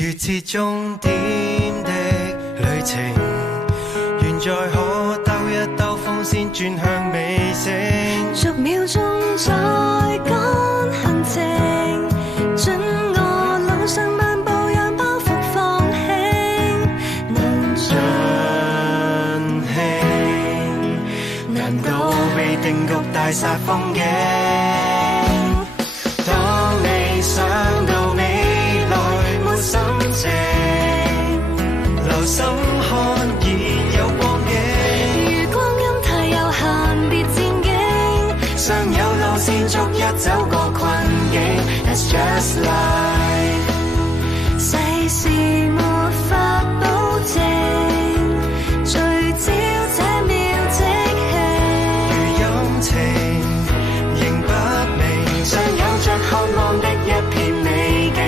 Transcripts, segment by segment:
如此終點的旅程，願再可兜一兜風先轉向尾聲。逐秒鐘再趕行程，准我路上漫步，讓包袱放輕。能盡興，難道被定局大煞風景？當你想到未來沒心情，留心看見有光景。如光陰太有限，別戰兢，尚有路線逐一走過困境。That's just life， 世事沒法保證，聚焦這秒即興。如陰晴，仍不明，尚有着渴望的一片美景。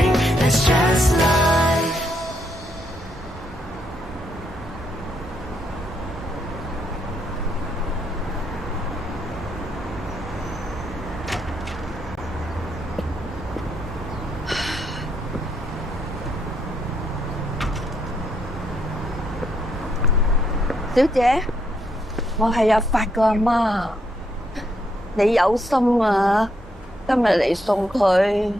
That's just life。小姐，我係阿發個阿媽，你有心啊，今日嚟送佢。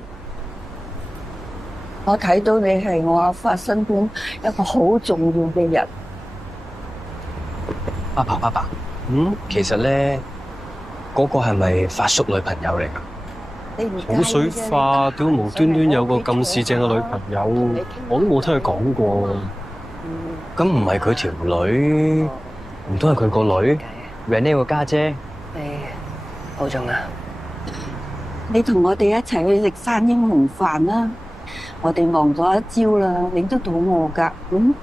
我睇到你係我阿發身邊一個好重要嘅人。爸爸，其實咧，嗰個係咪發叔女朋友嚟㗎？你唔介意嘅好水化，點無端端有個咁市正嘅女朋友，我都冇聽佢講過。咁唔係佢條女，唔通係佢個女 Renee 個家姐？你保重啊！你同我哋一齊去食山英雄飯啦！我哋忙咗一朝啦，你都肚餓㗎。唔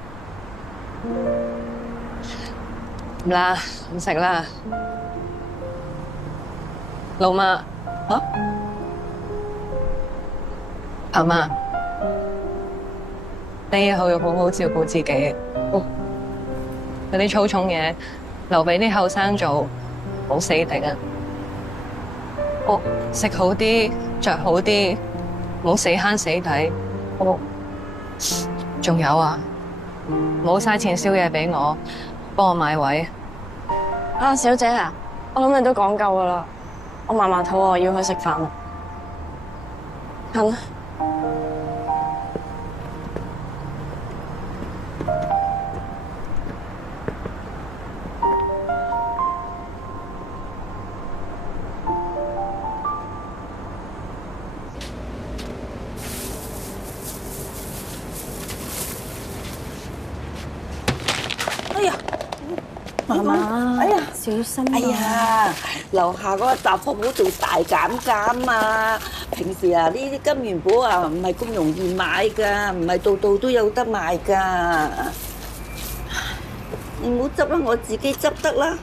啦，唔食啦。老媽，啊？阿媽，你以後要好好照顧自己。嗰啲粗重嘢留俾啲後生做，唔好死頂啊！食好啲，着好啲，唔好死慳死抵。仲有啊，唔好嘥錢燒嘢俾我，幫我買位。啊，小姐啊，我諗你都講夠噶啦，我慢慢肚餓，要去食飯啦。行啦。媽媽，哎呀，小心啊！哎呀，樓下嗰個雜貨鋪做大減價嘛。平時啊，呢啲金元寶啊，唔係咁容易買㗎，唔係度度都有得賣㗎。你唔好執啦，我自己執得啦。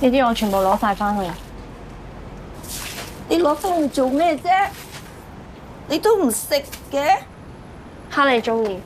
呢啲我全部攞晒翻去。你攞翻去做咩啫？你都唔食嘅。蝦你中意。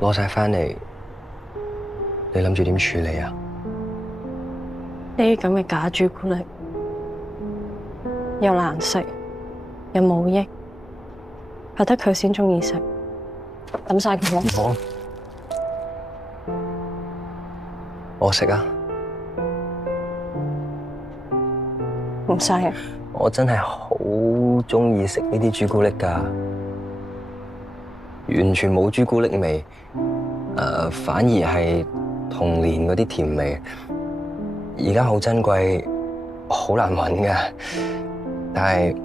攞晒翻嚟，你諗住點處理啊？呢啲咁嘅假朱古力，又難食，又冇益，係得佢先中意食，抌晒佢啦。唔好，我食啊！唔使啊！我真係好中意食呢啲朱古力㗎，完全冇朱古力味，反而係童年嗰啲甜味。而家好珍貴，好難揾嘅，但係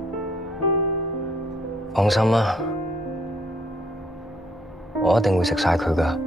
放心啦，我一定會食晒佢㗎。